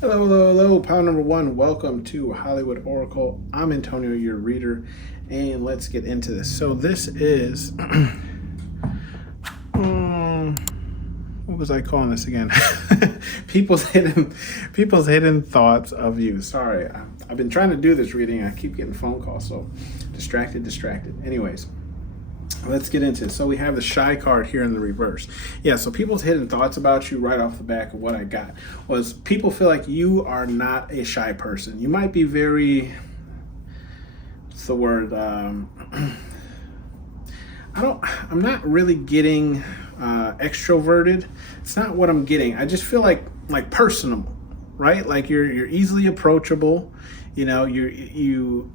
Hello, hello, hello, pile number one. Welcome to Hollywood Oracle. I'm Antonio, your reader, and let's get into this. So this is, what was I calling this again? people's hidden thoughts of you. Sorry, I've been trying to do this reading. I keep getting phone calls, so distracted. Anyways. Let's get into it. So we have the shy card here in the reverse. Yeah, so people's hidden thoughts about you right off the back of what I got was people feel like you are not a shy person. You might be very, what's the word? I'm not really getting extroverted. It's not what I'm getting. I just feel like personable, right? Like you're easily approachable. You know, you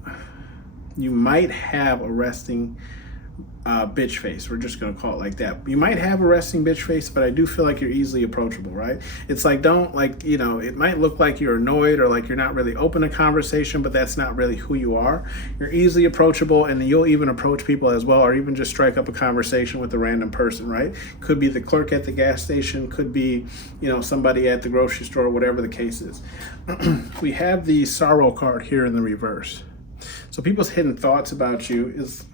might have a resting bitch face. We're just gonna call it like that. You might have a resting bitch face, but I do feel like you're easily approachable, right? It's like, don't like, it might look like you're annoyed or like you're not really open to conversation, but that's not really who you are. You're easily approachable, and you'll even approach people as well, or even just strike up a conversation with a random person, right? Could be the clerk at the gas station, could be, somebody at the grocery store, whatever the case is. We have the sorrow card here in the reverse. So people's hidden thoughts about you is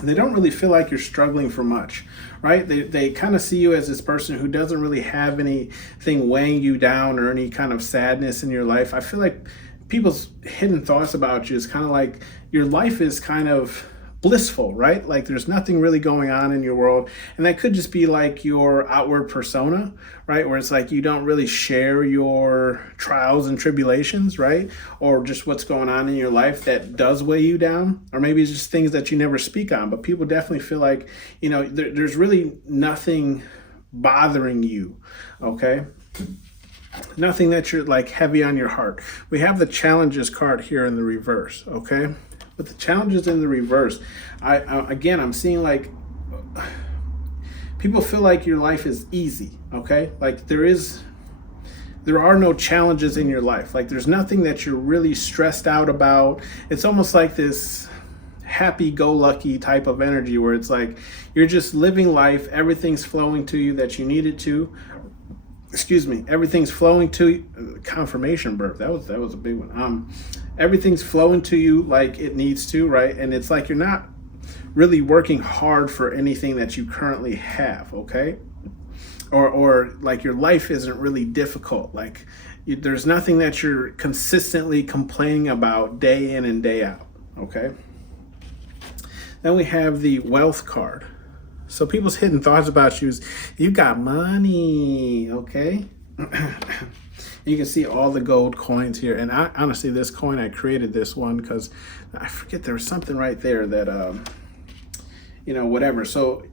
they don't really feel like you're struggling for much, right? They kind of see you as this person who doesn't really have anything weighing you down or any kind of sadness in your life. I feel like people's hidden thoughts about you is kind of like your life is kind of blissful, right? Like there's nothing really going on in your world. And that could just be like your outward persona, right? Where it's like you don't really share your trials and tribulations, right? Or just what's going on in your life that does weigh you down. Or maybe it's just things that you never speak on. But people definitely feel like, there's really nothing bothering you, okay? Nothing that you're like heavy on your heart. We have the challenges card here in the reverse, okay? With the challenges in the reverse, I'm seeing like people feel like your life is easy, okay? Like there are no challenges in your life. Like there's nothing that you're really stressed out about. It's almost like this happy-go-lucky type of energy where it's like you're just living life, everything's flowing to you that you need it to. Everything's flowing to you. Confirmation burp. That was a big one. Everything's flowing to you like it needs to, right? And it's like you're not really working hard for anything that you currently have, okay? Or like your life isn't really difficult. Like there's nothing that you're consistently complaining about day in and day out, okay? Then we have the wealth card. So people's hidden thoughts about you is you got money, okay? You can see all the gold coins here. And honestly, this coin, I created this one because I forget there was something right there that, whatever. So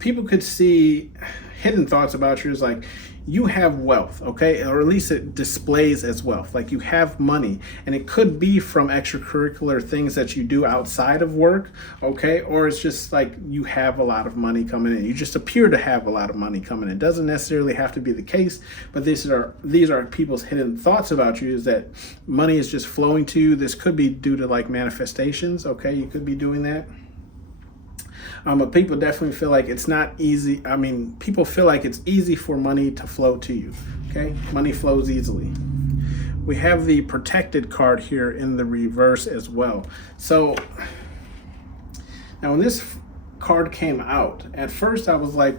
people could see hidden thoughts about you is like, you have wealth, okay? Or at least it displays as wealth. Like you have money, and it could be from extracurricular things that you do outside of work, okay? Or it's just like you have a lot of money coming in. You just appear to have a lot of money coming in. It doesn't necessarily have to be the case, but these are people's hidden thoughts about you is that money is just flowing to you. This could be due to like manifestations, okay? You could be doing that. But people definitely feel like it's not easy. I mean, people feel like it's easy for money to flow to you, okay? Money flows easily. We have the protected card here in the reverse as well. So now when this card came out, at first I was like,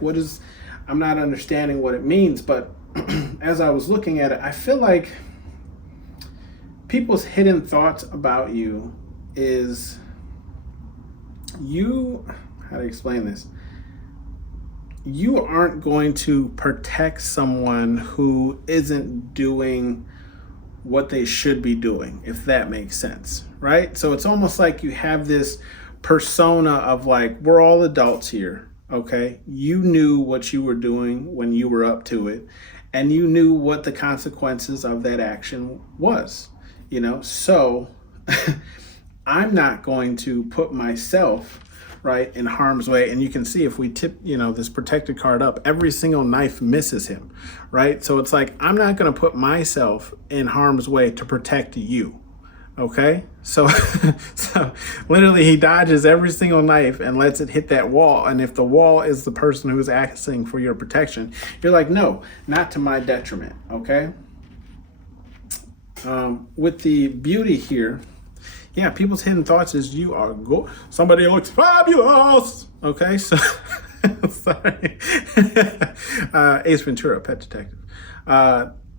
I'm not understanding what it means, but as I was looking at it, I feel like people's hidden thoughts about you is how to explain this? You aren't going to protect someone who isn't doing what they should be doing, if that makes sense, right? So it's almost like you have this persona of like, we're all adults here, okay? You knew what you were doing when you were up to it, and you knew what the consequences of that action was, So I'm not going to put myself right in harm's way. And you can see if we tip this protected card up, every single knife misses him, right? So it's like I'm not going to put myself in harm's way to protect you, okay? So literally he dodges every single knife and lets it hit that wall. And if the wall is the person who's asking for your protection, you're like, no, not to my detriment, okay? With the beauty here, yeah, people's hidden thoughts is you are somebody looks fabulous. Okay, so sorry, Ace Ventura, Pet Detective.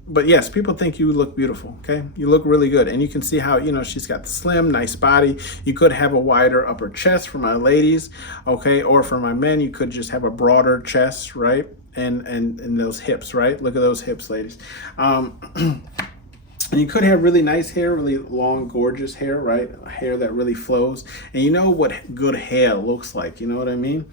But yes, people think you look beautiful. Okay, you look really good, and you can see how she's got the slim, nice body. You could have a wider upper chest for my ladies, okay, or for my men, you could just have a broader chest, right, and those hips, right. Look at those hips, ladies. And you could have really nice hair, really long, gorgeous hair, right? Hair that really flows. And you know what good hair looks like, you know what I mean?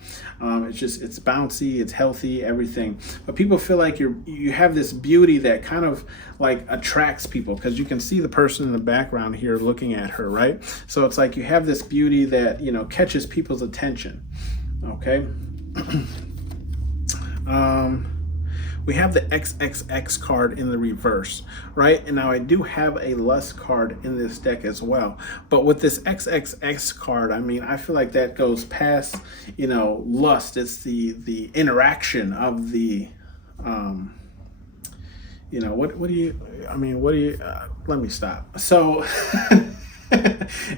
It's bouncy, it's healthy, everything. But people feel like you have this beauty that kind of like attracts people, because you can see the person in the background here looking at her, right? So it's like you have this beauty that, catches people's attention, okay? We have the XXX card in the reverse, right? And now I do have a lust card in this deck as well. But with this XXX card, I mean, I feel like that goes past, lust. It's the interaction of the, let me stop. So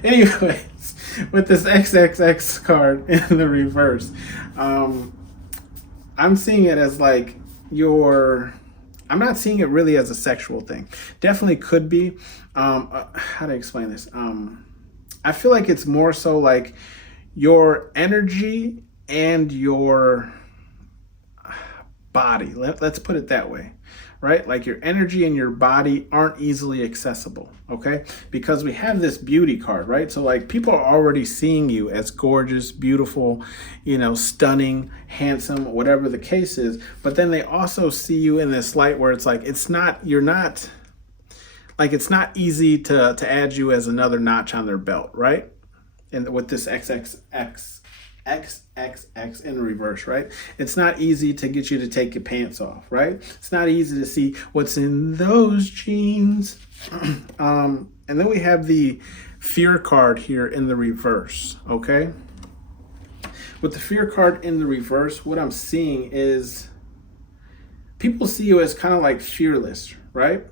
anyways, with this XXX card in the reverse, I'm seeing it as like, I'm not seeing it really as a sexual thing. Definitely could be. How to explain this? I feel like it's more so like your energy and your body. Let's put it that way, right? Like your energy and your body aren't easily accessible, okay? Because we have this beauty card, right? So like people are already seeing you as gorgeous, beautiful, stunning, handsome, whatever the case is. But then they also see you in this light where it's like, it's not easy to add you as another notch on their belt, right? And with this XXX in reverse, right? It's not easy to get you to take your pants off, right? It's not easy to see what's in those jeans. And then we have the fear card here in the reverse, okay? With the fear card in the reverse, what I'm seeing is people see you as kind of like fearless, right?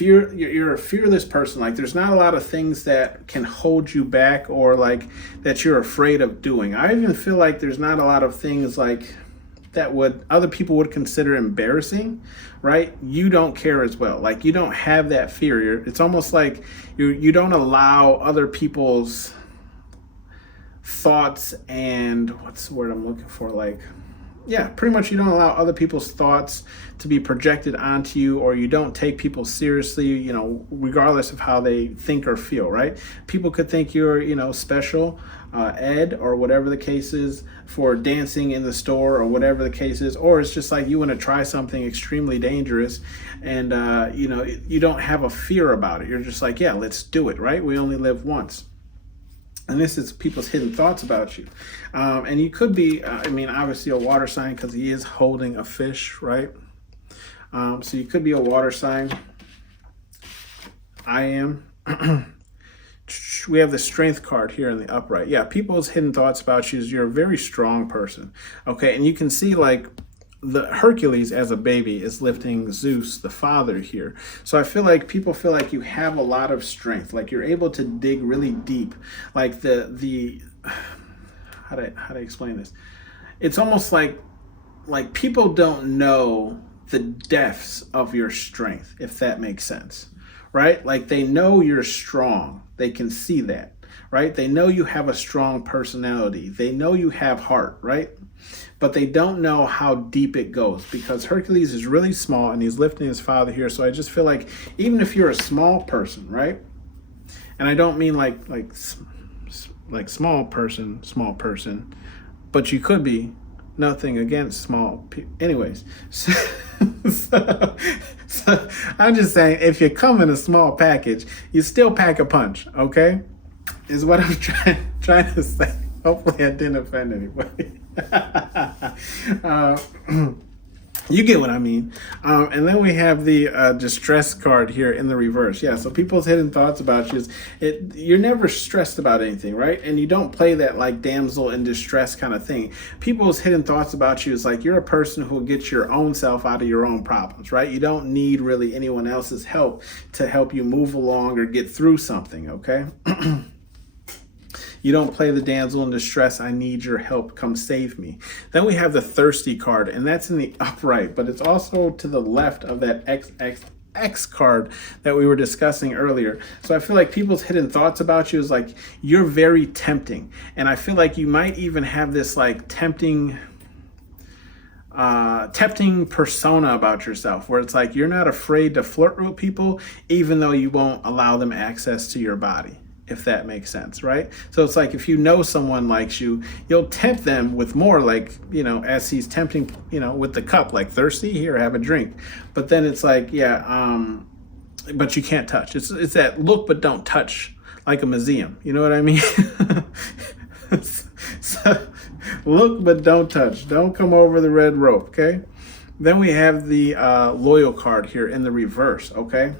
You're a fearless person. Like there's not a lot of things that can hold you back or like that you're afraid of doing. I even feel like there's not a lot of things like that other people would consider embarrassing, right? You don't care as well. Like you don't have that fear. It's almost like you don't allow other people's thoughts and what's the word I'm looking for? Like, yeah, pretty much you don't allow other people's thoughts to be projected onto you, or you don't take people seriously, regardless of how they think or feel, right? People could think you're, special ed or whatever the case is for dancing in the store or whatever the case is, or it's just like you want to try something extremely dangerous and, you don't have a fear about it. You're just like, yeah, let's do it, right? We only live once. And this is people's hidden thoughts about you. And you could be, obviously a water sign because he is holding a fish, right? So you could be a water sign. I am. We have the strength card here in the upright. Yeah, people's hidden thoughts about you is you're a very strong person. Okay, and you can see like the Hercules as a baby is lifting Zeus, the father here. So I feel like people feel like you have a lot of strength, like you're able to dig really deep. Like the how to explain this? It's almost like people don't know the depths of your strength, if that makes sense, right? Like they know you're strong. They can see that, right? They know you have a strong personality. They know you have heart, right? But they don't know how deep it goes because Hercules is really small and he's lifting his father here. So I just feel like even if you're a small person, right? And I don't mean like small person, but you could be. Nothing against small people. Anyways, so I'm just saying if you come in a small package, you still pack a punch, okay? Is what I'm trying to say. Hopefully I didn't offend anybody. You get what I mean. And then we have the distress card here in the reverse. Yeah, so people's hidden thoughts about you is you're never stressed about anything, right? And you don't play that like damsel in distress kind of thing. People's hidden thoughts about you is like you're a person who will get your own self out of your own problems, right? You don't need really anyone else's help to help you move along or get through something, okay? You don't play the damsel in distress, I need your help, come save me. Then we have the thirsty card, and that's in the upright, but it's also to the left of that X card that we were discussing earlier. So I feel like people's hidden thoughts about you is like you're very tempting. And I feel like you might even have this like tempting persona about yourself where it's like you're not afraid to flirt with people even though you won't allow them access to your body, if that makes sense, right? So it's like if you know someone likes you, you'll tempt them with more, like, as he's tempting, with the cup, like, thirsty, here, have a drink. But then it's like, but you can't touch. It's that look but don't touch, like a museum. You know what I mean? So, look but don't touch. Don't come over the red rope, okay? Then we have the loyal card here in the reverse, okay?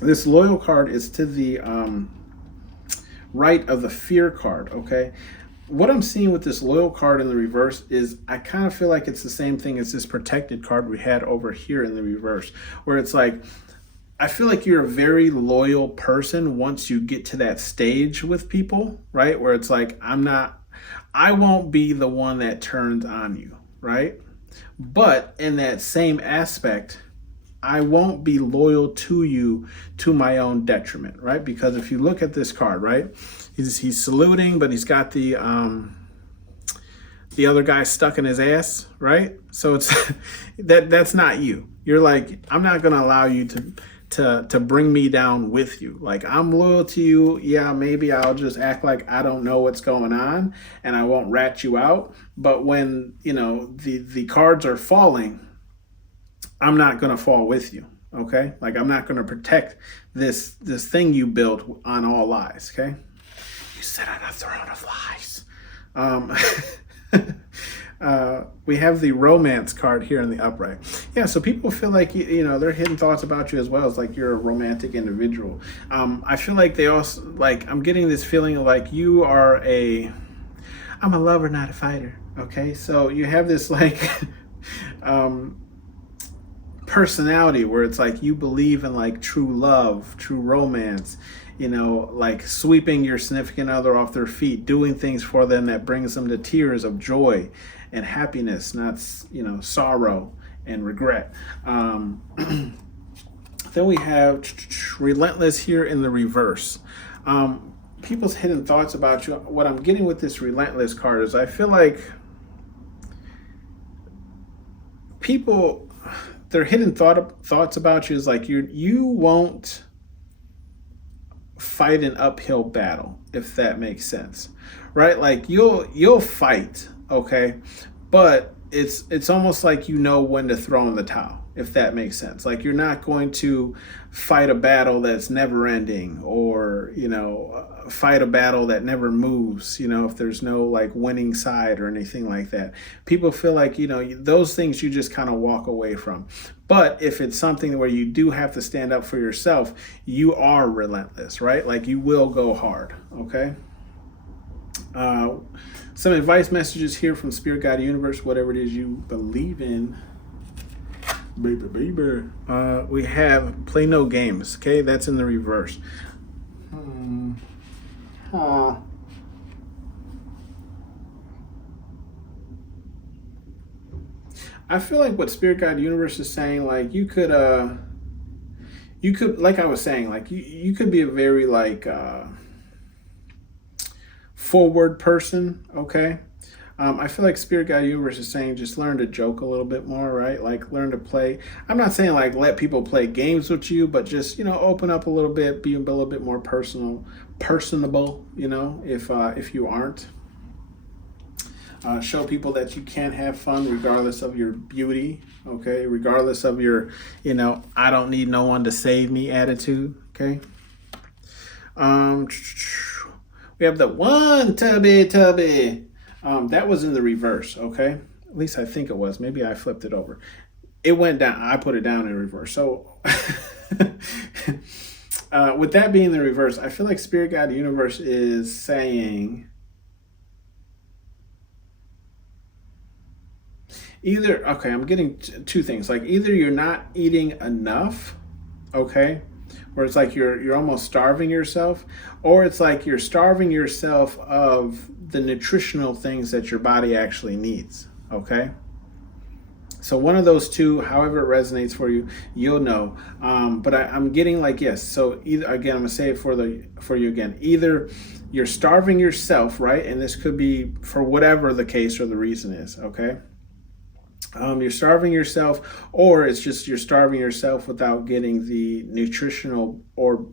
This loyal card is to the right of the fear card, okay? What I'm seeing with this loyal card in the reverse is I kind of feel like it's the same thing as this protected card we had over here in the reverse, where it's like, I feel like you're a very loyal person once you get to that stage with people, right? Where it's like, I won't be the one that turns on you, right? But in that same aspect, I won't be loyal to you to my own detriment, right? Because if you look at this card, right, he's saluting, but he's got the other guy stuck in his ass, right? So it's that's not you. You're like, I'm not gonna allow you to bring me down with you. Like, I'm loyal to you. Yeah, maybe I'll just act like I don't know what's going on and I won't rat you out. But when the cards are falling, I'm not going to fall with you, okay? Like, I'm not going to protect this thing you built on all lies, okay? You sit on a throne of lies. We have the romance card here in the upright. Yeah, so people feel like, their hidden thoughts about you as well as like you're a romantic individual. I feel like they also, like, I'm getting this feeling of like I'm a lover, not a fighter, okay? So you have this like, personality where it's like you believe in like true love, true romance, like sweeping your significant other off their feet, doing things for them that brings them to tears of joy and happiness, not sorrow and regret. Then we have relentless here in the reverse. People's hidden thoughts about you. What I'm getting with this relentless card is I feel like people, their hidden thoughts about you is like you won't fight an uphill battle, if that makes sense, right? Like you'll fight, okay, but it's almost like when to throw in the towel, if that makes sense. Like, you're not going to fight a battle that's never ending, or fight a battle that never moves, if there's no like winning side or anything like that. People feel like those things you just kind of walk away from. But if it's something where you do have to stand up for yourself, you are relentless, right? Like, you will go hard, okay? Some advice messages here from Spirit Guide Universe, whatever it is you believe in. We have play no games, okay? That's in the reverse. I feel like what Spirit Guide Universe is saying, like, you could, like I was saying, like, you could be a very, like, forward person, okay? I feel like Spirit Guide Universe is saying just learn to joke a little bit more, right? Like, learn to play. I'm not saying like let people play games with you, but just open up a little bit, be a little bit more personable, if you aren't. Show people that you can have fun regardless of your beauty, okay? Regardless of your, I don't need no one to save me attitude, okay? We have the one tubby. That was in the reverse, okay? At least I think it was. Maybe I flipped it over. It went down. I put it down in reverse. So with that being the reverse, I feel like Spirit Guide Universe is saying either, okay, I'm getting two things. Like either you're not eating enough, okay, where it's like you're almost starving yourself, or it's like you're starving yourself of the nutritional things that your body actually needs, okay? So one of those two, however it resonates for you, you'll know. But I'm getting like, yes. So either, again, I'm gonna say it for you again. Either you're starving yourself, right? And this could be for whatever the case or the reason is, okay? You're starving yourself, or it's just you're starving yourself without getting the nutritional or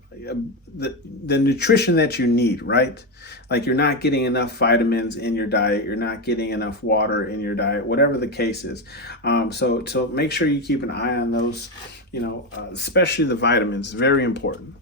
the nutrition that you need, right? Like you're not getting enough vitamins in your diet, you're not getting enough water in your diet, whatever the case is. So make sure you keep an eye on those, especially the vitamins, very important.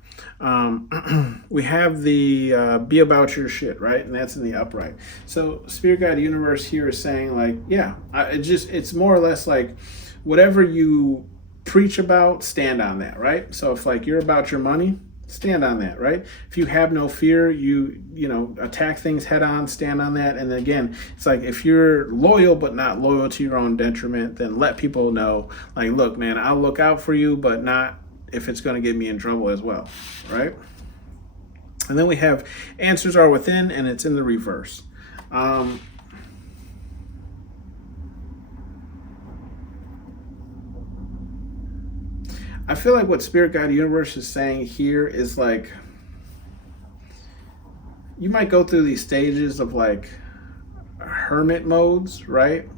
We have the be about your shit, right? And that's in the upright. So Spirit Guide Universe here is saying like, yeah, it's more or less like whatever you preach about, stand on that, right? So if like you're about your money, stand on that, right? If you have no fear, you attack things head on, stand on that. And then again, it's like if you're loyal but not loyal to your own detriment, then let people know like, look, man, I'll look out for you, but not if it's going to get me in trouble as well, right? And then we have answers are within, and it's in the reverse. I feel like what Spirit Guide Universe is saying here is like, you might go through these stages of like hermit modes, right?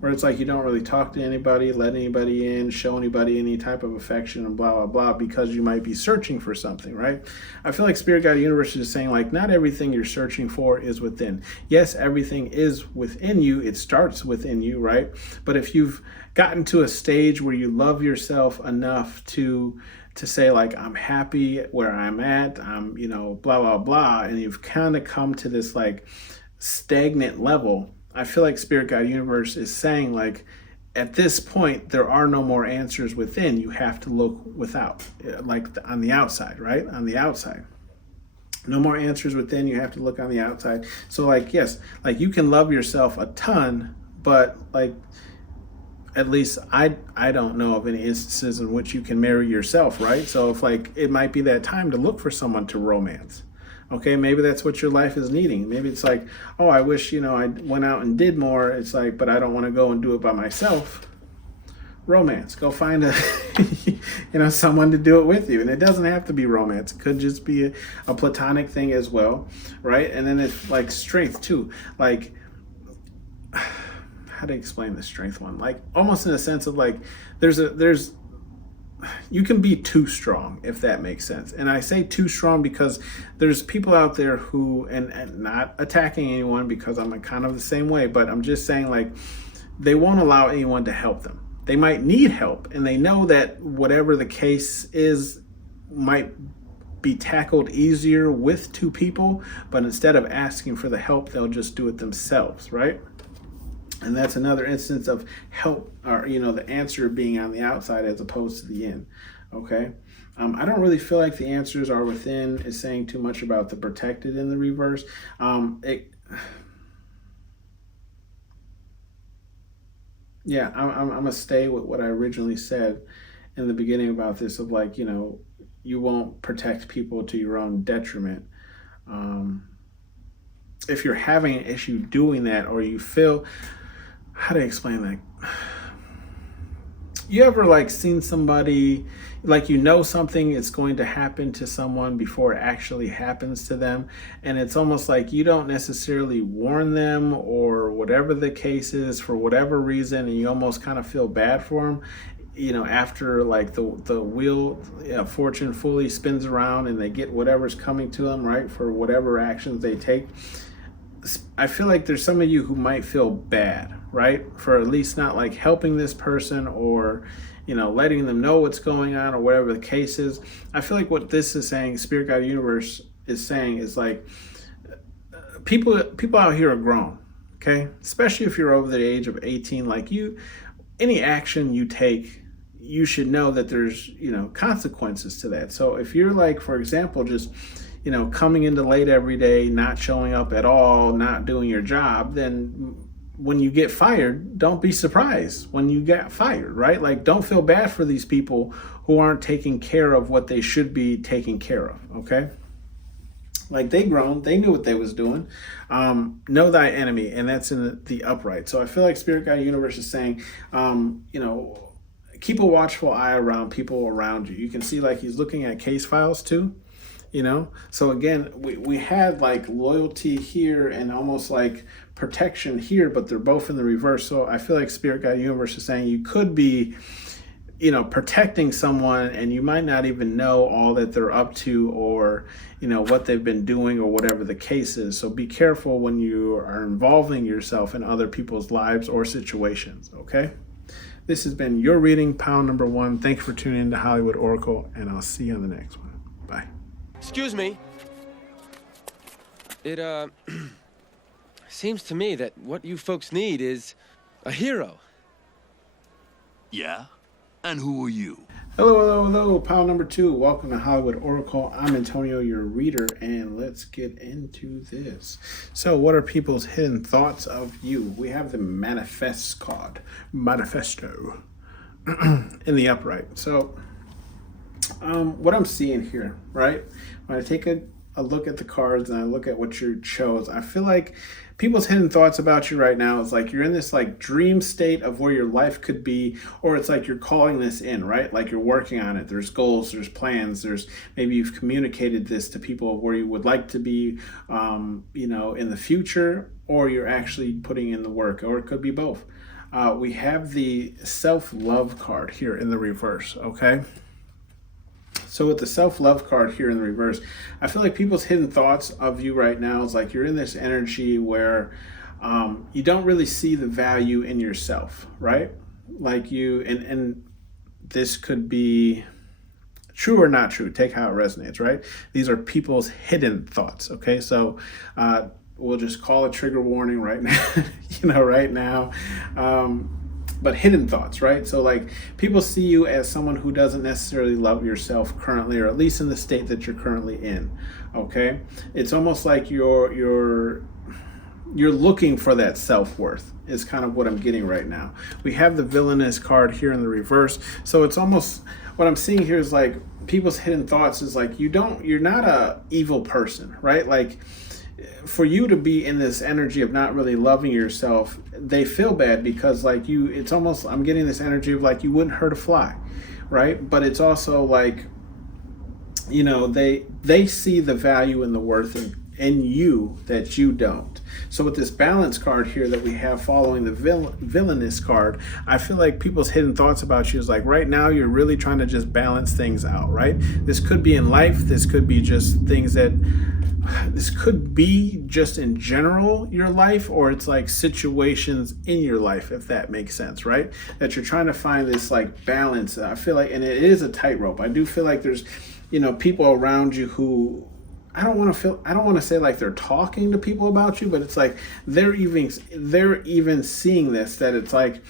Where it's like you don't really talk to anybody, let anybody in, show anybody any type of affection and blah, blah, blah, because you might be searching for something, right? I feel like Spirit Guide Universe is saying like, not everything you're searching for is within. Yes, everything is within you. It starts within you, right? But if you've gotten to a stage where you love yourself enough to say like, I'm happy where I'm at, I'm, blah, blah, blah, and you've kind of come to this like stagnant level, I feel like Spirit Guide Universe is saying like, at this point, there are no more answers within. You have to look without, like on the outside, right? On the outside. No more answers within. You have to look on the outside. So like, yes, like you can love yourself a ton, but like, at least I don't know of any instances in which you can marry yourself, right? So if like, it might be that time to look for someone to romance. Okay, maybe that's what your life is needing. Maybe it's like, oh, I wish, I went out and did more. It's like, but I don't want to go and do it by myself. Romance. Go find someone to do it with you. And it doesn't have to be romance. It could just be a platonic thing as well, right? And then it's like strength too. Like, how to explain the strength one? Like almost in a sense of like, you can be too strong, if that makes sense. And I say too strong because there's people out there who, and not attacking anyone because I'm kind of the same way, but I'm just saying like, they won't allow anyone to help them. They might need help, and they know that whatever the case is might be tackled easier with two people, but instead of asking for the help, they'll just do it themselves, right? And that's another instance of help, or the answer being on the outside as opposed to the in. Okay, I don't really feel like the answers are within is saying too much about the protected in the reverse. Yeah, I'm gonna stay with what I originally said in the beginning about this of like, you won't protect people to your own detriment. If you're having an issue doing that, or you feel, how to explain that? You ever like seen somebody, like something is going to happen to someone before it actually happens to them, and it's almost like you don't necessarily warn them or whatever the case is for whatever reason, and you almost kind of feel bad for them, after like the wheel of fortune fully spins around and they get whatever's coming to them, right, for whatever actions they take. I feel like there's some of you who might feel bad, right, for at least not like helping this person or, letting them know what's going on or whatever the case is. I feel like what this is saying, Spirit Guide Universe is saying, is like people out here are grown. Okay, especially if you're over the age of 18, like any action you take, you should know that there's, consequences to that. So if you're like, for example, just, coming into late every day, not showing up at all, not doing your job, then when you get fired, don't be surprised when you get fired, right? Like, don't feel bad for these people who aren't taking care of what they should be taking care of, okay? Like, they grown, they knew what they was doing. Know thy enemy, and that's in the upright. So I feel like Spirit Guide Universe is saying, keep a watchful eye around people around you. You can see like he's looking at case files too, So again, we had like loyalty here and almost like protection here, but they're both in the reverse. So I feel like Spirit Guide Universe is saying you could be, protecting someone and you might not even know all that they're up to or, what they've been doing or whatever the case is. So be careful when you are involving yourself in other people's lives or situations, okay? This has been your reading, pound number 1. Thank you for tuning in to Hollywood Oracle, and I'll see you on the next one. Bye. Excuse me. It, seems to me that what you folks need is a hero. Yeah? And who are you? Hello, pound number 2. Welcome to Hollywood Oracle. I'm Antonio, your reader, and let's get into this. So what are people's hidden thoughts of you? We have the manifest card, manifesto, in the upright. So what I'm seeing here, right? When I take a look at the cards and I look at what you chose, I feel like people's hidden thoughts about you right now is like you're in this like dream state of where your life could be, or it's like you're calling this in, right? Like you're working on it. There's goals, there's plans, there's maybe you've communicated this to people of where you would like to be, in the future, or you're actually putting in the work, or it could be both. We have the self-love card here in the reverse, okay? So with the self-love card here in the reverse, I feel like people's hidden thoughts of you right now is like you're in this energy where you don't really see the value in yourself, right? Like you, and this could be true or not true. Take how it resonates, right? These are people's hidden thoughts, okay? So we'll just call a trigger warning right now, right now. But hidden thoughts, right? So like people see you as someone who doesn't necessarily love yourself currently, or at least in the state that you're currently in, okay? It's almost like you're looking for that self-worth is kind of what I'm getting right now. We have the villainous card here in the reverse. So it's almost, what I'm seeing here is like people's hidden thoughts is like you're not a evil person, right? Like for you to be in this energy of not really loving yourself, they feel bad because like it's almost, I'm getting this energy of like you wouldn't hurt a fly, right? But it's also like, they see the value and the worth in you that you don't. So with this balance card here that we have following the villainous card, I feel like people's hidden thoughts about you is like right now you're really trying to just balance things out, right? This could be in life, this could be just this could be just in general your life, or it's like situations in your life, if that makes sense, right? That you're trying to find this like balance. I feel like, and it is a tightrope. I do feel like there's, people around you who I don't want to say like they're talking to people about you, but it's like they're even seeing this, that it's like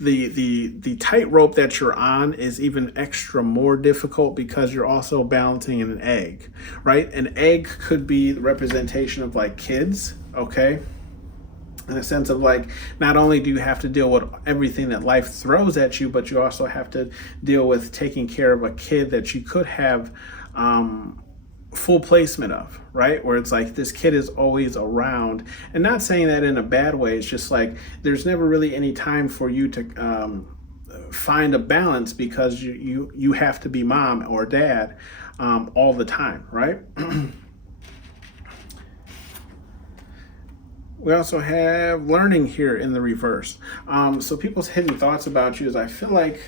the tightrope that you're on is even extra more difficult because you're also balancing an egg, right? An egg could be the representation of like kids, okay? In a sense of like, not only do you have to deal with everything that life throws at you, but you also have to deal with taking care of a kid that you could have full placement of, right? Where it's like this kid is always around, and not saying that in a bad way. It's just like there's never really any time for you to find a balance because you have to be mom or dad all the time, right? We also have learning here in the reverse. So people's hidden thoughts about you is I feel like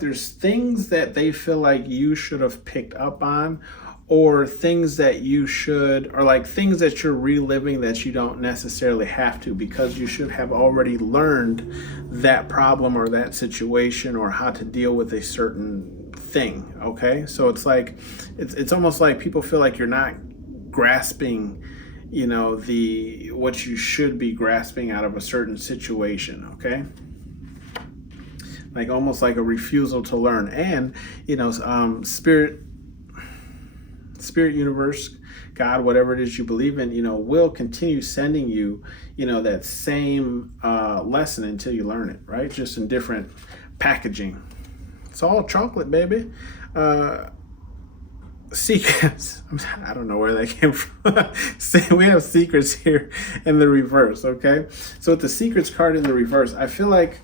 there's things that they feel like you should have picked up on, or things that you should, or like things that you're reliving that you don't necessarily have to, because you should have already learned that problem or that situation or how to deal with a certain thing, okay? So it's like, it's almost like people feel like you're not grasping, the what you should be grasping out of a certain situation. Okay, like almost like a refusal to learn. And spirit universe, God, whatever it is you believe in, will continue sending you, that same lesson until you learn it, right? Just in different packaging. It's all chocolate, baby. Secrets. I don't know where that came from. We have secrets here in the reverse, okay? So with the secrets card in the reverse, I feel like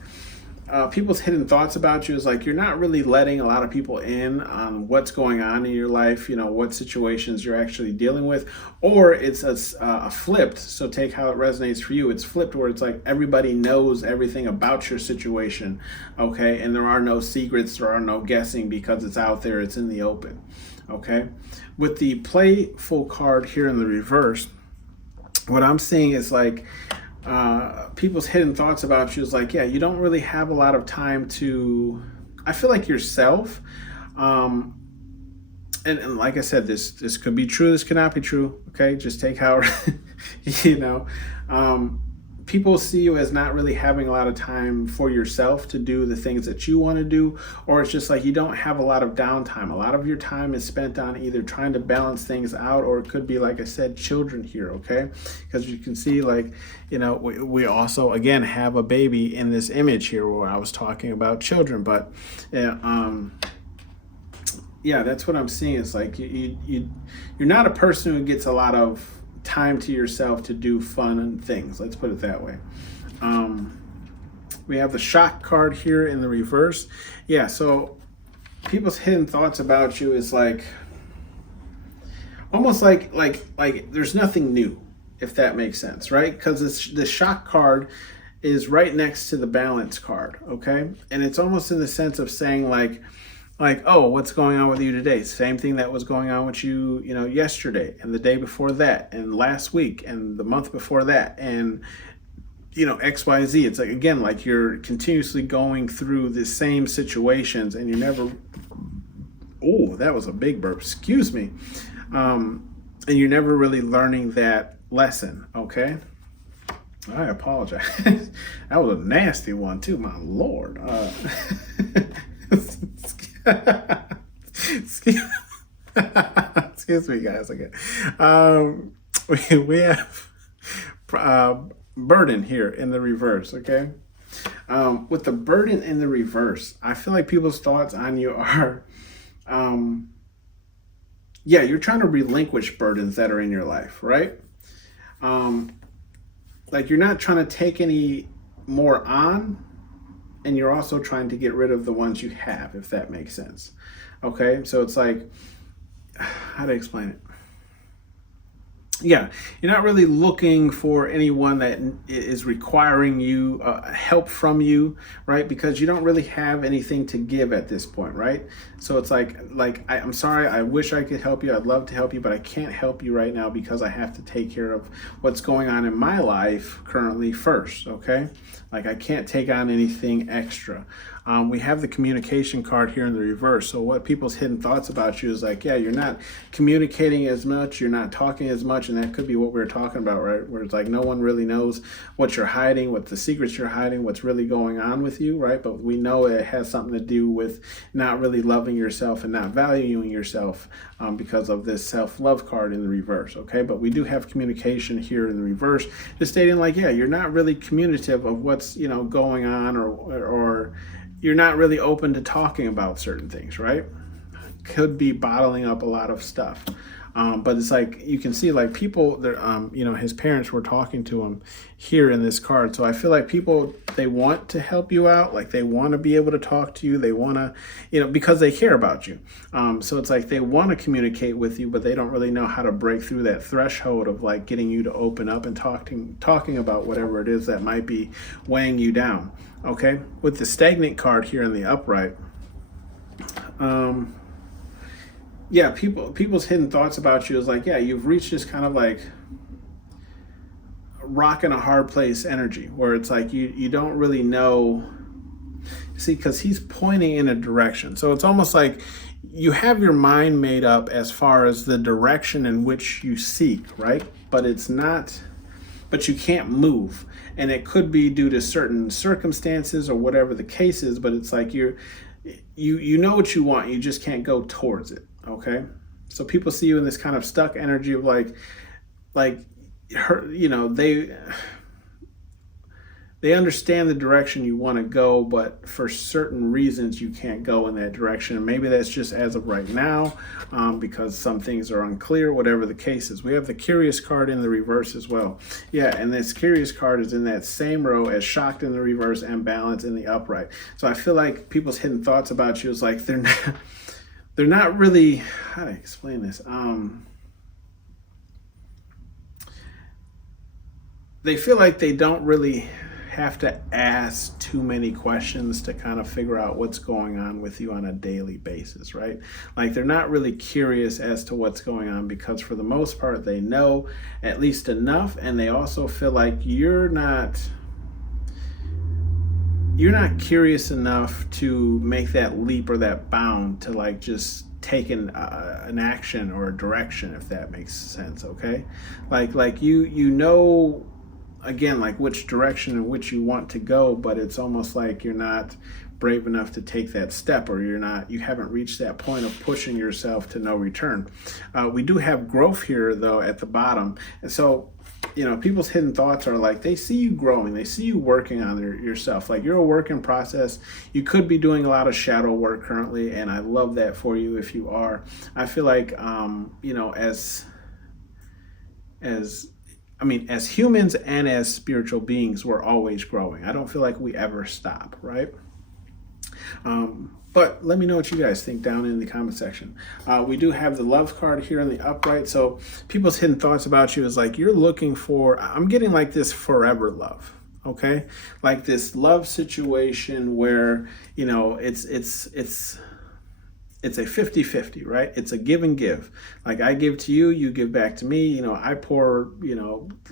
people's hidden thoughts about you is like you're not really letting a lot of people in on what's going on in your life, what situations you're actually dealing with, or it's a flipped. So take how it resonates for you. It's flipped where it's like everybody knows everything about your situation, okay? And there are no secrets, there are no guessing because it's out there, it's in the open, okay? With the playful card here in the reverse, what I'm seeing is like people's hidden thoughts about you is like, yeah, you don't really have a lot of time to, I feel like yourself. And like I said, this could be true, this cannot be true. Okay, just take how, people see you as not really having a lot of time for yourself to do the things that you want to do, or it's just like you don't have a lot of downtime. A lot of your time is spent on either trying to balance things out, or it could be, like I said, children here, okay? Because you can see, like, we also, again, have a baby in this image here where I was talking about children, but yeah, that's what I'm seeing. It's like you're not a person who gets a lot of time to yourself to do fun things. Let's put it that way. We have the shock card here in the reverse. Yeah, so people's hidden thoughts about you is like almost like there's nothing new, if that makes sense, right? Because the shock card is right next to the balance card, okay? And it's almost in the sense of saying like, oh, what's going on with you today? Same thing that was going on with you, yesterday and the day before that and last week and the month before that and, X, Y, Z. It's like, again, like you're continuously going through the same situations and you never, oh, that was a big burp, excuse me. And you're never really learning that lesson, okay? I apologize. That was a nasty one too, my Lord. Excuse me, guys. Again, we have burden here in the reverse. Okay, with the burden in the reverse, I feel like people's thoughts on you are, yeah, you're trying to relinquish burdens that are in your life, right? Like you're not trying to take any more on. And you're also trying to get rid of the ones you have, if that makes sense. Okay, so it's like, how to explain it? Yeah, you're not really looking for anyone that is requiring you help from you, right? Because you don't really have anything to give at this point, right? So it's like I'm sorry, I wish I could help you. I'd love to help you, but I can't help you right now because I have to take care of what's going on in my life currently first, okay? Like I can't take on anything extra. We have the communication card here in the reverse. So what people's hidden thoughts about you is like, yeah, you're not communicating as much, you're not talking as much, and that could be what we were talking about, right? Where it's like no one really knows what you're hiding, what the secrets you're hiding, what's really going on with you, right? But we know it has something to do with not really loving yourself and not valuing yourself because of this self-love card in the reverse, okay? But we do have communication here in the reverse, just stating like, yeah, you're not really communicative of what's, going on, or you're not really open to talking about certain things, right? Could be bottling up a lot of stuff. But it's like, you can see like people, his parents were talking to him here in this card. So I feel like people, they want to help you out. Like they want to be able to talk to you. They want to, because they care about you. So it's like they want to communicate with you, but they don't really know how to break through that threshold of like getting you to open up and talking about whatever it is that might be weighing you down. Okay. With the stagnant card here in the upright, yeah, people's hidden thoughts about you is like, yeah, you've reached this kind of like rock in a hard place energy where it's like you don't really know. See, because he's pointing in a direction. So it's almost like you have your mind made up as far as the direction in which you seek, right? but it's not, but you can't move. And it could be due to certain circumstances or whatever the case is, but it's like you know what you want, you just can't go towards it. Okay. So people see you in this kind of stuck energy of like her, they understand the direction you want to go, but for certain reasons you can't go in that direction. And maybe that's just as of right now, because some things are unclear, whatever the case is. We have the Curious card in the reverse as well. Yeah, and this Curious card is in that same row as Shocked in the reverse and Balance in the upright. So I feel like people's hidden thoughts about you is like they're not really, how do I explain this? They feel like they don't really have to ask too many questions to kind of figure out what's going on with you on a daily basis, right? Like they're not really curious as to what's going on because for the most part they know at least enough, and they also feel like you're not curious enough to make that leap or that bound to like just take an action or a direction, if that makes sense. Okay, like you know, again, like which direction in which you want to go, but it's almost like you're not brave enough to take that step, or you haven't reached that point of pushing yourself to no return. We do have growth here though at the bottom, and so people's hidden thoughts are like they see you growing, they see you working on yourself. Like you're a work in process. You could be doing a lot of shadow work currently, and I love that for you if you are. I feel like as humans and as spiritual beings, we're always growing. I don't feel like we ever stop, right? But let me know what you guys think down in the comment section. We do have the Love card here in the upright. So people's hidden thoughts about you is like you're looking for, I'm getting like this forever love. Okay? Like this love situation where, it's a 50-50, right? It's a give and give. Like I give to you, you give back to me. I pour,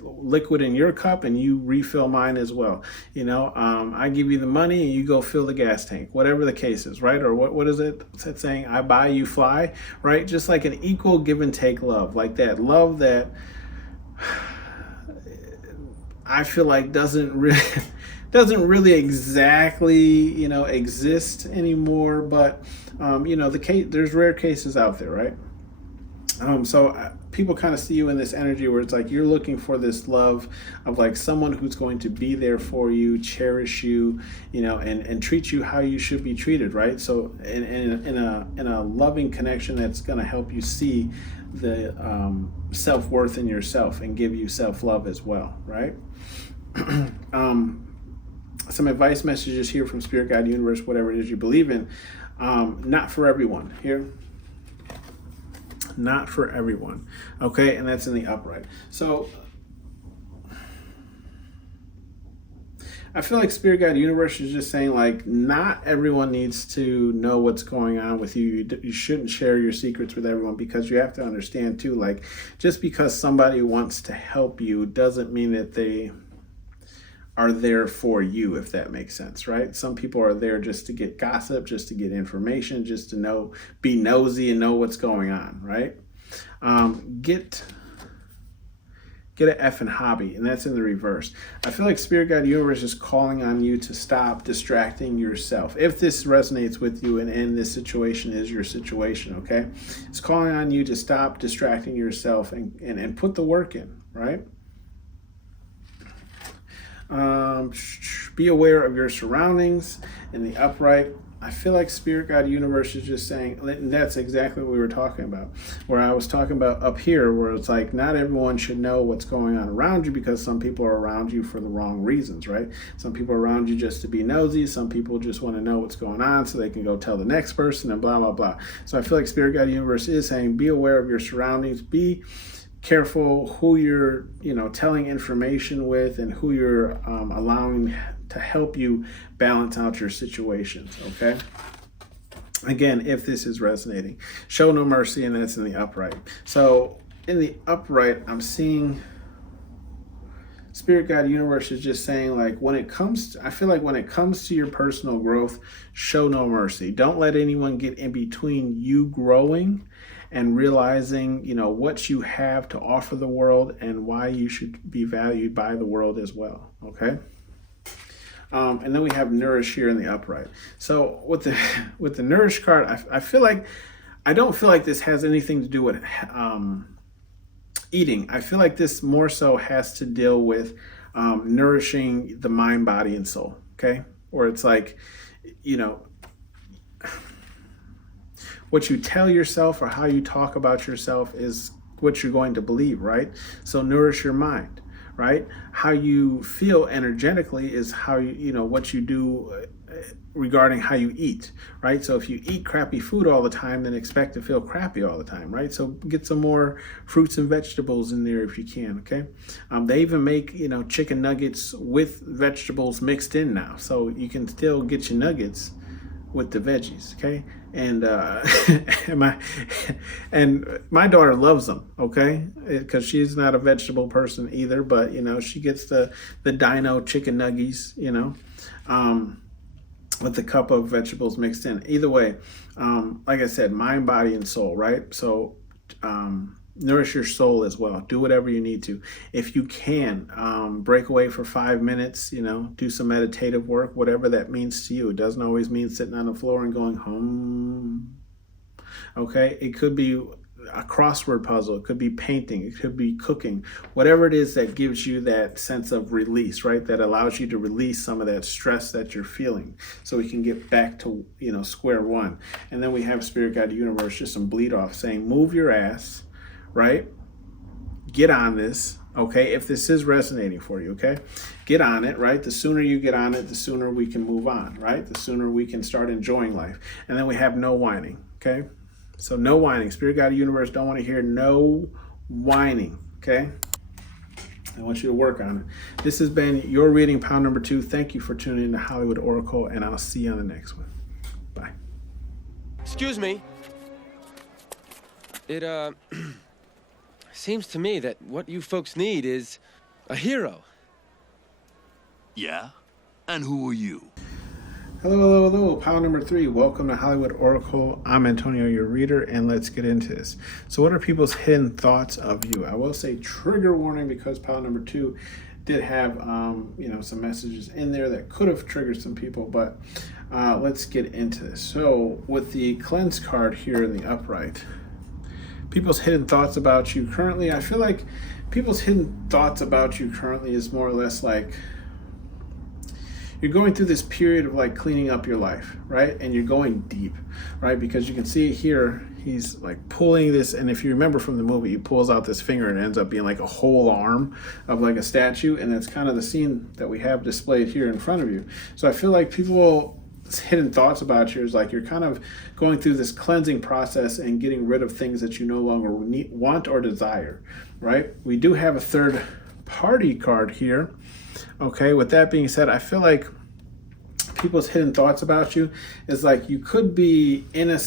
liquid in your cup and you refill mine as well. I give you the money and you go fill the gas tank, whatever the case is, right? Or what is it? What's that saying? I buy, you fly, right? Just like an equal give and take love, like that love that I feel like doesn't really exactly exist anymore, but there's rare cases out there, right? So people kind of see you in this energy where it's like you're looking for this love of like someone who's going to be there for you, cherish you, and treat you how you should be treated, right? So in a loving connection that's going to help you see the self-worth in yourself and give you self-love as well, right? Some advice messages here from Spirit, God, Universe, whatever it is you believe in. Not for everyone here. Not for everyone. Okay, and that's in the upright. So I feel like Spirit, God, Universe is just saying like not everyone needs to know what's going on with you. You shouldn't share your secrets with everyone, because you have to understand too, like just because somebody wants to help you doesn't mean that they are there for you, if that makes sense, right? Some people are there just to get gossip, just to get information, just to be nosy and know what's going on, right? Get an effing hobby, and that's in the reverse. I feel like Spirit, God, Universe is calling on you to stop distracting yourself. If this resonates with you and this situation is your situation, okay? It's calling on you to stop distracting yourself and put the work in, right? Be aware of your surroundings in the upright. I feel like Spirit, God, Universe is just saying, and that's exactly what we were talking about, where I was talking about up here, where it's like not everyone should know what's going on around you, because some people are around you for the wrong reasons, right? Some people are around you just to be nosy. Some people just want to know what's going on so they can go tell the next person and blah, blah, blah. So I feel like Spirit, God, Universe is saying be aware of your surroundings. Be careful who you're telling information with and who you're allowing to help you balance out your situations. Okay, again, if this is resonating, show no mercy, and that's in the upright. So in the upright, I'm seeing Spirit Guide Universe is just saying, like, I feel like when it comes to your personal growth, show no mercy. Don't let anyone get in between you growing and realizing, what you have to offer the world and why you should be valued by the world as well. Okay. And then we have Nourish here in the upright. So with the Nourish card, I don't feel like this has anything to do with eating. I feel like this more so has to deal with nourishing the mind, body, and soul. Okay, where it's like, what you tell yourself or how you talk about yourself is what you're going to believe, right? So nourish your mind, right? How you feel energetically is how what you do regarding how you eat, right? So if you eat crappy food all the time, then expect to feel crappy all the time, right? So get some more fruits and vegetables in there if you can, okay? They even make, chicken nuggets with vegetables mixed in now. So you can still get your nuggets with the veggies, okay? And and my daughter loves them, okay? Because she's not a vegetable person either, but she gets the dino chicken nuggies, with a cup of vegetables mixed in. Either way, like I said, mind, body, and soul, right? So nourish your soul as well. Do whatever you need to. If you can, break away for 5 minutes, do some meditative work, whatever that means to you. It doesn't always mean sitting on the floor and going home. Okay? It could be a crossword puzzle. It could be painting. It could be cooking. Whatever it is that gives you that sense of release, right? That allows you to release some of that stress that you're feeling so we can get back to, square one. And then we have Spirit Guide Universe, just some bleed off saying, move your ass, right? Get on this, okay? If this is resonating for you, okay? Get on it, right? The sooner you get on it, the sooner we can move on, right? The sooner we can start enjoying life. And then we have no whining, okay? So no whining. Spirit Guide Universe don't want to hear no whining, okay? I want you to work on it. This has been your reading, pound number 2. Thank you for tuning in to Hollywood Oracle, and I'll see you on the next one. Bye. Excuse me. It, seems to me that what you folks need is a hero. Yeah? And who are you? Hello, pound number 3. Welcome to Hollywood Oracle. I'm Antonio, your reader, and let's get into this. So what are people's hidden thoughts of you? I will say trigger warning because pound number 2 did have, some messages in there that could have triggered some people, but let's get into this. So with the cleanse card here in the upright, people's hidden thoughts about you currently, I feel like people's hidden thoughts about you currently is more or less like you're going through this period of like cleaning up your life, right? And you're going deep, right? Because you can see here, he's like pulling this, and if you remember from the movie, he pulls out this finger and it ends up being like a whole arm of like a statue, and that's kind of the scene that we have displayed here in front of you. So I feel like hidden thoughts about you is like you're kind of going through this cleansing process and getting rid of things that you no longer want or desire, right? We do have a third party card here. Okay, with that being said, I feel like people's hidden thoughts about you is like you could be in a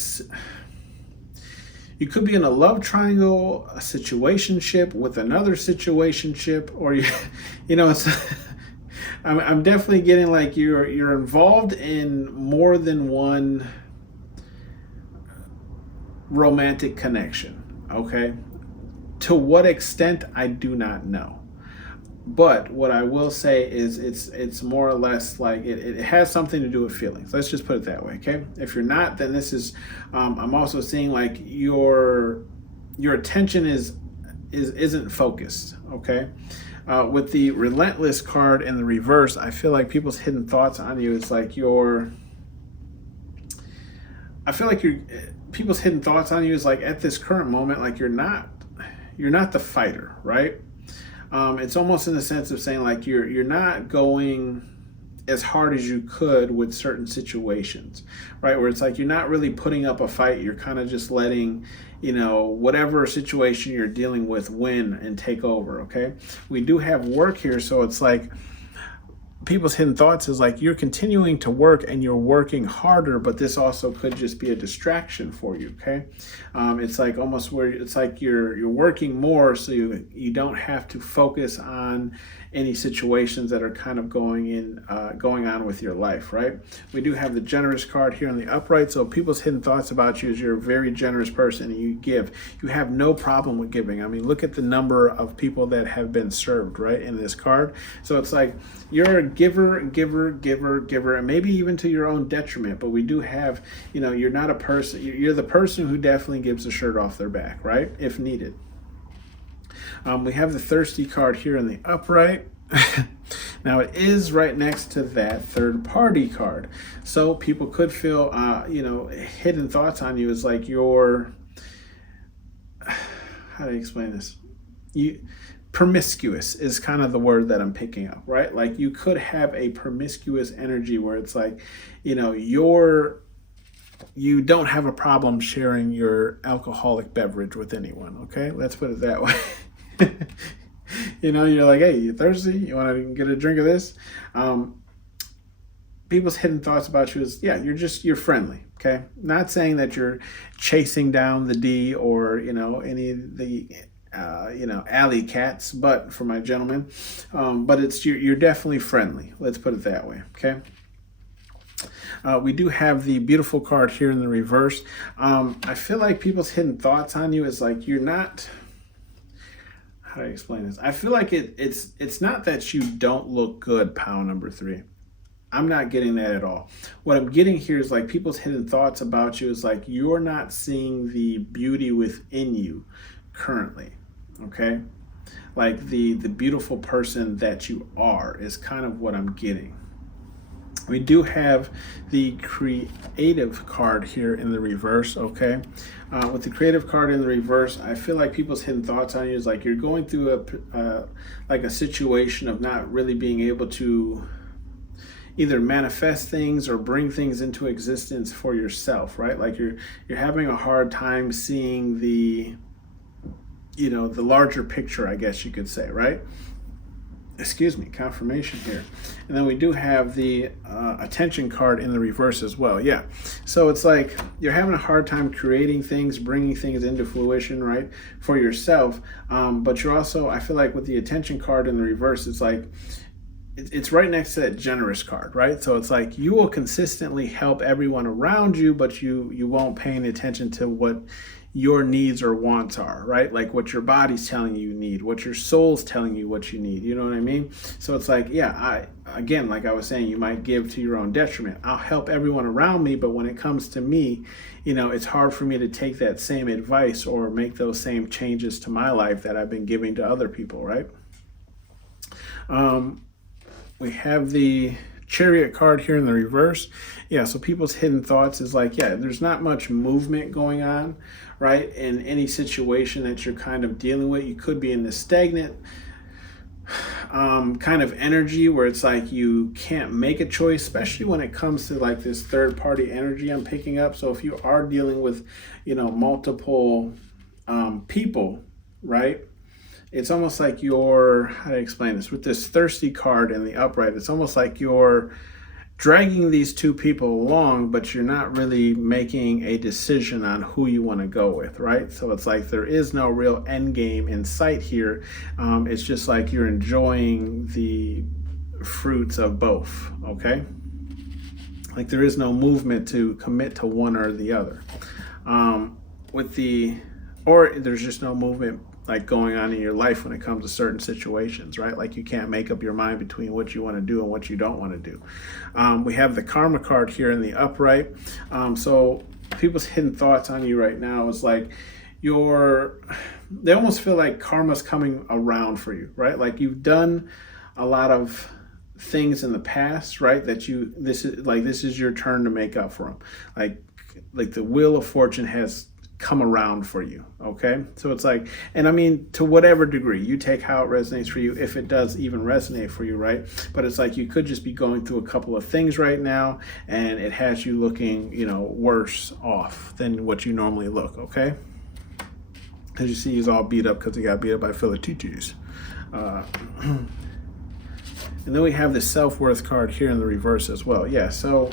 love triangle, a situationship with another situationship, or it's I'm definitely getting like you're involved in more than one romantic connection, okay? To what extent, I do not know. But what I will say is it's more or less like it has something to do with feelings. Let's just put it that way, okay? If you're not, then this is, I'm also seeing like your attention isn't focused, okay? With the relentless card in the reverse, I feel like people's hidden thoughts on you is like people's hidden thoughts on you is like at this current moment, like you're not the fighter, right? It's almost in the sense of saying like you're not going as hard as you could with certain situations, right? Where it's like you're not really putting up a fight. You're kind of just letting, whatever situation you're dealing with win and take over, okay? We do have work here, so it's like people's hidden thoughts is like you're continuing to work and you're working harder, but this also could just be a distraction for you. Okay, it's like almost where it's like you're working more, so you don't have to focus on any situations that are kind of going on with your life, right? We do have the generous card here in the upright. So people's hidden thoughts about you is you're a very generous person and you give. You have no problem with giving. I mean, look at the number of people that have been served, right, in this card. So it's like you're a giver, and maybe even to your own detriment. But we do have, you're not a person, you're the person who definitely gives the shirt off their back, right, if needed. We have the thirsty card here in the upright. Now it is right next to that third party card. So people could feel, hidden thoughts on you is like how do I explain this? Promiscuous is kind of the word that I'm picking up, right? Like you could have a promiscuous energy where it's like, you don't have a problem sharing your alcoholic beverage with anyone. Okay, let's put it that way. You're like, hey, you thirsty? You want to get a drink of this? People's hidden thoughts about you is, yeah, you're friendly. Okay, not saying that you're chasing down the D or any of the alley cats, but for my gentlemen, but it's you're definitely friendly. Let's put it that way. Okay. We do have the beautiful card here in the reverse. I feel like people's hidden thoughts on you is like you're not. How do I explain this? I feel like it's not that you don't look good, pound number 3. I'm not getting that at all. What I'm getting here is like people's hidden thoughts about you is like you're not seeing the beauty within you currently. Okay? Like the beautiful person that you are is kind of what I'm getting. We do have the creative card here in the reverse, okay? With the creative card in the reverse, I feel like people's hidden thoughts on you is like you're going through a situation of not really being able to either manifest things or bring things into existence for yourself, right? Like you're having a hard time seeing the larger picture, I guess you could say, right? Excuse me, confirmation here. And then we do have the attention card in the reverse as well. Yeah. So it's like you're having a hard time creating things, bringing things into fruition, right, for yourself. But you're also, I feel like with the attention card in the reverse, it's like, it's right next to that generous card, right? So it's like you will consistently help everyone around you, but you won't pay any attention to what your needs or wants are, right? Like what your body's telling you need, what your soul's telling you what you need. You know what I mean? So it's like, yeah, like I was saying, you might give to your own detriment. I'll help everyone around me, but when it comes to me, it's hard for me to take that same advice or make those same changes to my life that I've been giving to other people, right? We have the Chariot card here in the reverse. Yeah, so people's hidden thoughts is like, yeah, there's not much movement going on, right? In any situation that you're kind of dealing with, you could be in this stagnant kind of energy where it's like you can't make a choice, especially when it comes to like this third party energy I'm picking up. So if you are dealing with, multiple people, right? It's almost like how to explain this? With this thirsty card in the upright, it's almost like you're dragging these two people along, but you're not really making a decision on who you want to go with, right? So it's like there is no real end game in sight here. It's just like you're enjoying the fruits of both, okay? Like there is no movement to commit to one or the other. Or there's just no movement like going on in your life when it comes to certain situations, right? Like you can't make up your mind between what you want to do and what you don't want to do. We have the karma card here in the upright. So people's hidden thoughts on you right now is like they almost feel like karma's coming around for you, right? Like you've done a lot of things in the past, right? That this is your turn to make up for them. Like the wheel of fortune has come around for you, okay? So it's like, and I mean, to whatever degree, you take how it resonates for you, if it does even resonate for you, right? But it's like you could just be going through a couple of things right now, and it has you looking, worse off than what you normally look, okay? As you see, he's all beat up because he got beat up by Philly teachers. And then we have the self-worth card here in the reverse as well. Yeah, so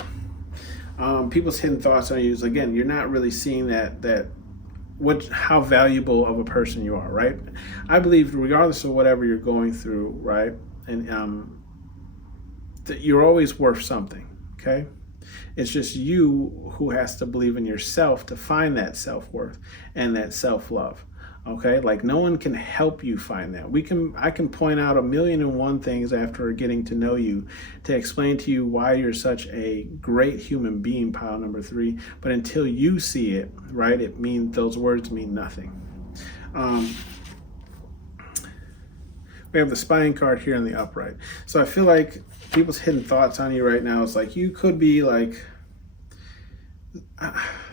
people's hidden thoughts on you is, again, you're not really seeing how valuable of a person you are, right? I believe regardless of whatever you're going through, right, and that you're always worth something, okay? It's just you who has to believe in yourself to find that self-worth and that self-love. Okay, like no one can help you find that. I can point out 1,000,001 things after getting to know you to explain to you why you're such a great human being, pile number 3. But until you see it, right, those words mean nothing. We have the spying card here in the upright. So I feel like people's hidden thoughts on you right now is like you could be like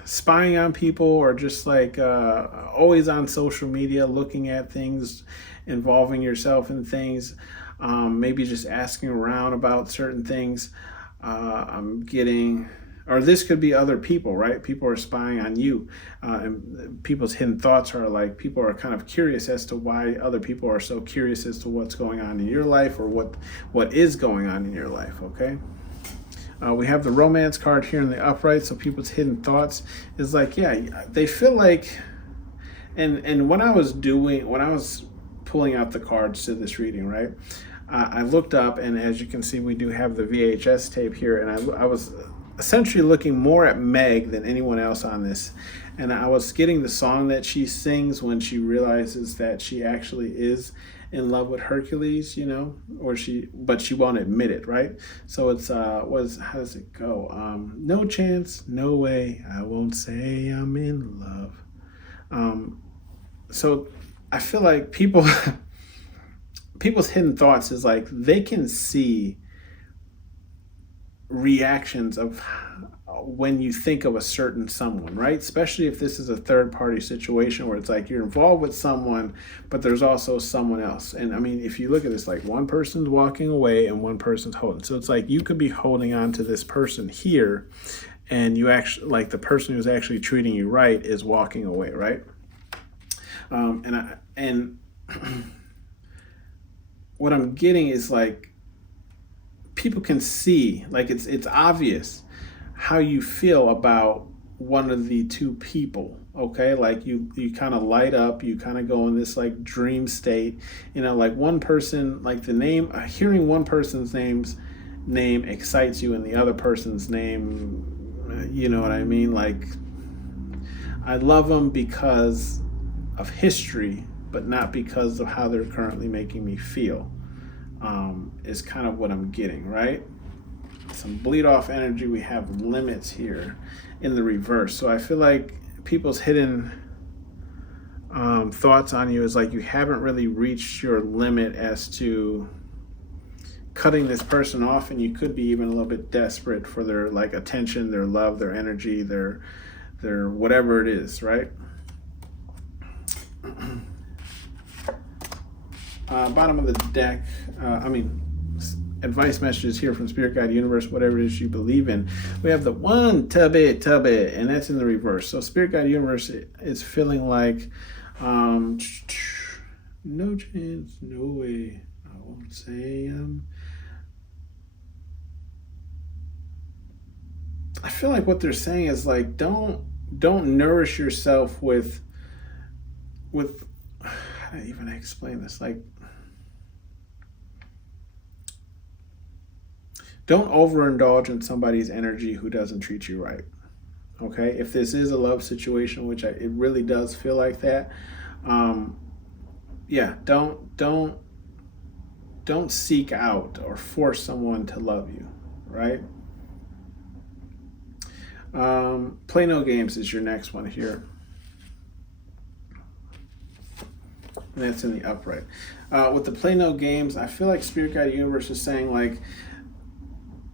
spying on people, or just like always on social media looking at things, involving yourself in things, maybe just asking around about certain things. Or this could be other people, right? People are spying on you, and people's hidden thoughts are like people are kind of curious as to why other people are so curious as to what's going on in your life, or what is going on in your life. Okay. We have the romance card here in the upright, so people's hidden thoughts is like, yeah, they feel like, and when I was pulling out the cards to this reading, right, I looked up, and as you can see, we do have the VHS tape here, and I was essentially looking more at Meg than anyone else on this, and I was getting the song that she sings when she realizes that she actually is in love with Hercules, but she won't admit it, right? So it's how does it go? No chance, no way, I won't say I'm in love. So I feel like people's hidden thoughts is like they can see reactions of when you think of a certain someone, right? Especially if this is a third party situation where it's like you're involved with someone, but there's also someone else. And I mean, if you look at this, like one person's walking away and one person's holding. So it's like you could be holding on to this person here, and you actually, like the person who's actually treating you right is walking away, right? And what I'm getting is like people can see, like it's obvious how you feel about one of the two people. Okay, like you kind of light up, you kind of go in this like dream state, like one person, like hearing one person's name excites you, and the other person's name, you know what I mean? Like I love them because of history, but not because of how they're currently making me feel, is kind of what I'm getting, right? Some bleed off energy. We have limits here in the reverse. So I feel like people's hidden thoughts on you is like you haven't really reached your limit as to cutting this person off, and you could be even a little bit desperate for their like attention, their love, their energy, their whatever it is, right? Bottom of the deck, advice messages here from Spirit Guide Universe, whatever it is you believe in. We have the one tubby, and that's in the reverse. So Spirit Guide Universe is feeling like no chance, no way, I won't say I feel like what they're saying is like don't nourish yourself with how do I even explain this? Like, don't overindulge in somebody's energy who doesn't treat you right. Okay, if this is a love situation, which it really does feel like that, don't seek out or force someone to love you, right? Play no games is your next one here. And that's in the upright. With the play no games, I feel like Spirit Guide Universe is saying like,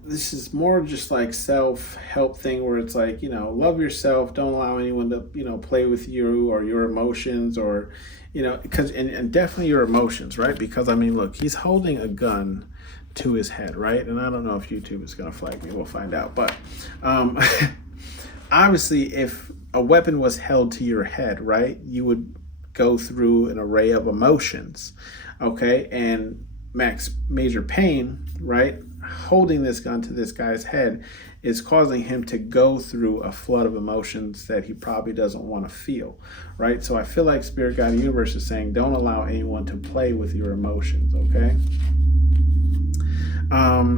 this is more just like self-help thing where it's like, love yourself. Don't allow anyone to, play with you or your emotions or, because, and definitely your emotions, right? Because I mean, look, he's holding a gun to his head, right? And I don't know if YouTube is going to flag me. We'll find out. But obviously, if a weapon was held to your head, right, you would go through an array of emotions, okay? And major pain, right? Holding this gun to this guy's head is causing him to go through a flood of emotions that he probably doesn't want to feel, right? So I feel like Spirit Guide Universe is saying, don't allow anyone to play with your emotions, okay?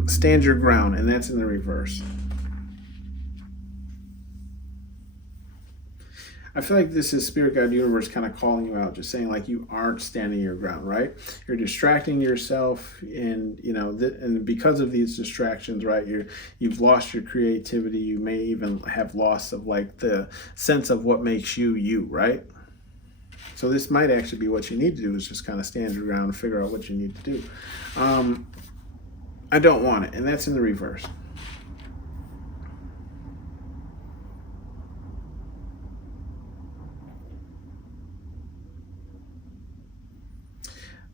Stand your ground, and that's in the reverse. I feel like this is Spirit Guide Universe kind of calling you out, just saying like you aren't standing your ground, right? You're distracting yourself, and and because of these distractions, right? You've lost your creativity. You may even have loss of like the sense of what makes you, right? So this might actually be what you need to do, is just kind of stand your ground and figure out what you need to do. I don't want it, and that's in the reverse.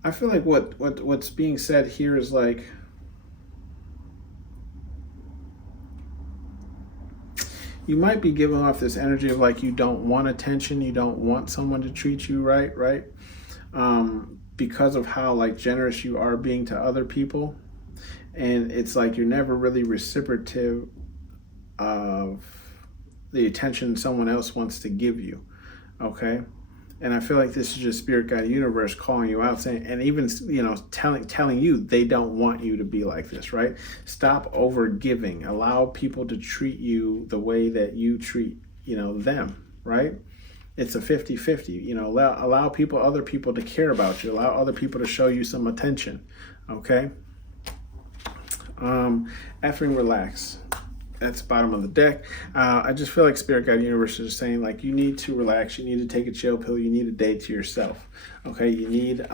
I feel like what's being said here is like, you might be giving off this energy of like you don't want attention, you don't want someone to treat you right, because of how like generous you are being to other people, and it's like you're never really reciprocative of the attention someone else wants to give you, okay? And I feel like this is just Spirit Guide Universe calling you out, saying, and even telling you they don't want you to be like this, right? Stop over giving. Allow people to treat you the way that you treat them, right? It's a 50-50. Allow other people to care about you. Allow other people to show you some attention, okay? Effing relax. That's the bottom of the deck. I just feel like Spirit Guide Universe is saying like you need to relax, you need to take a chill pill, you need a day to yourself, okay? You need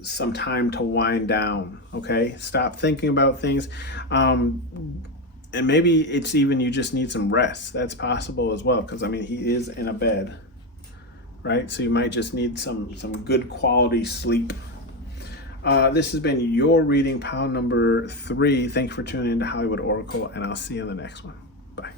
some time to wind down, okay? Stop thinking about things, and maybe it's even you just need some rest. That's possible as well, because I mean he is in a bed, right? So you might just need some good quality sleep. This has been your reading, pile number 3. Thank you for tuning in to Hollywood Oracle, and I'll see you in the next one. Bye.